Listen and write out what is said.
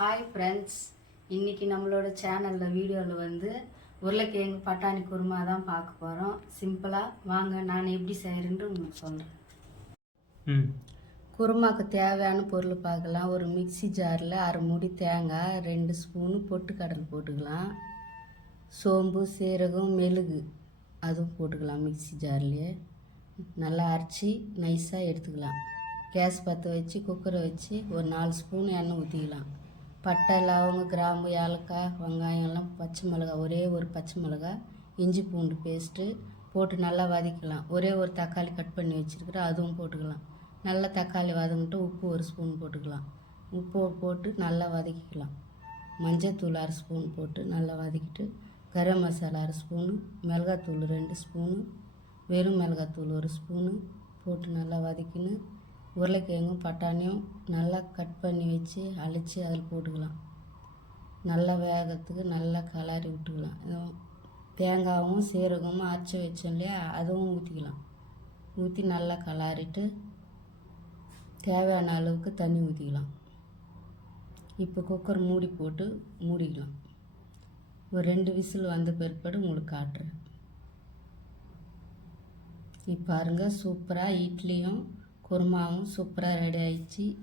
Hi friends, இன்றைக்கி நம்மளோட சேனலில் வீடியோவில் வந்து உருளைக்கிழங்கு பட்டாணி குருமா தான் பார்க்க போகிறோம். சிம்பிளாக வாங்க நான் எப்படி செய்கிறேன்னு உங்களுக்கு சொல்கிறேன். குருமாவுக்கு தேவையான பொருள் பார்க்கலாம். ஒரு மிக்சி ஜாரில் அரை மூடி தேங்காய், 2 ஸ்பூனு பொட்டுக்கடலை போட்டுக்கலாம். சோம்பு, சீரகம், மெழுகு அதுவும் போட்டுக்கலாம். மிக்சி ஜார்லேயே நல்லா அரைச்சி நைஸாக எடுத்துக்கலாம். கேஸ் பற்ற வச்சு குக்கரை வச்சு ஒரு 4 ஸ்பூன் எண்ணெய் ஊற்றிக்கலாம். பட்டை, லவங்கம், கிராம்பு, ஏலக்காய், வெங்காயம்லாம், பச்சை மிளகா, ஒரே ஒரு பச்சை மிளகா, இஞ்சி பூண்டு பேஸ்ட்டு போட்டு நல்லா வதக்கலாம். ஒரே ஒரு தக்காளி கட் பண்ணி வச்சுருக்குறேன், அதுவும் போட்டுக்கலாம். நல்லா தக்காளி வதங்கிட்டு உப்பு 1 ஸ்பூன் போட்டுக்கலாம். உப்பு போட்டு நல்லா வதக்கிக்கலாம். மஞ்சத்தூள் 1/2 ஸ்பூன் போட்டு நல்லா வதக்கிட்டு, கரம் மசாலா 1/2 ஸ்பூனு, மிளகாத்தூள் 2 ஸ்பூனு, வெறும் மிளகாத்தூள் 1 ஸ்பூனு போட்டு நல்லா வதக்கின்னு உருளைக்கிழங்கும் பட்டாணியும் நல்லா கட் பண்ணி வச்சு அழைச்சி அதில் போட்டுக்கலாம். நல்லா வேகத்துக்கு நல்லா கலரி விட்டுக்கலாம். தேங்காயும் சீரகமும் அரைச்சி வச்சோம் இல்லையா, அதுவும் ஊற்றிக்கலாம். ஊற்றி நல்லா கலரிட்டு தேவையான அளவுக்கு தண்ணி ஊற்றிக்கலாம். இப்போ குக்கர் மூடி போட்டு மூடிக்கலாம். ஒரு 2 விசில் வந்த பிற்பாடு உங்களுக்கு காட்டுறேன். இப்போ பாருங்கள், சூப்பராக இட்லியும் குருமாவும் சூப்பராக ரெடி ஆயிடுச்சு.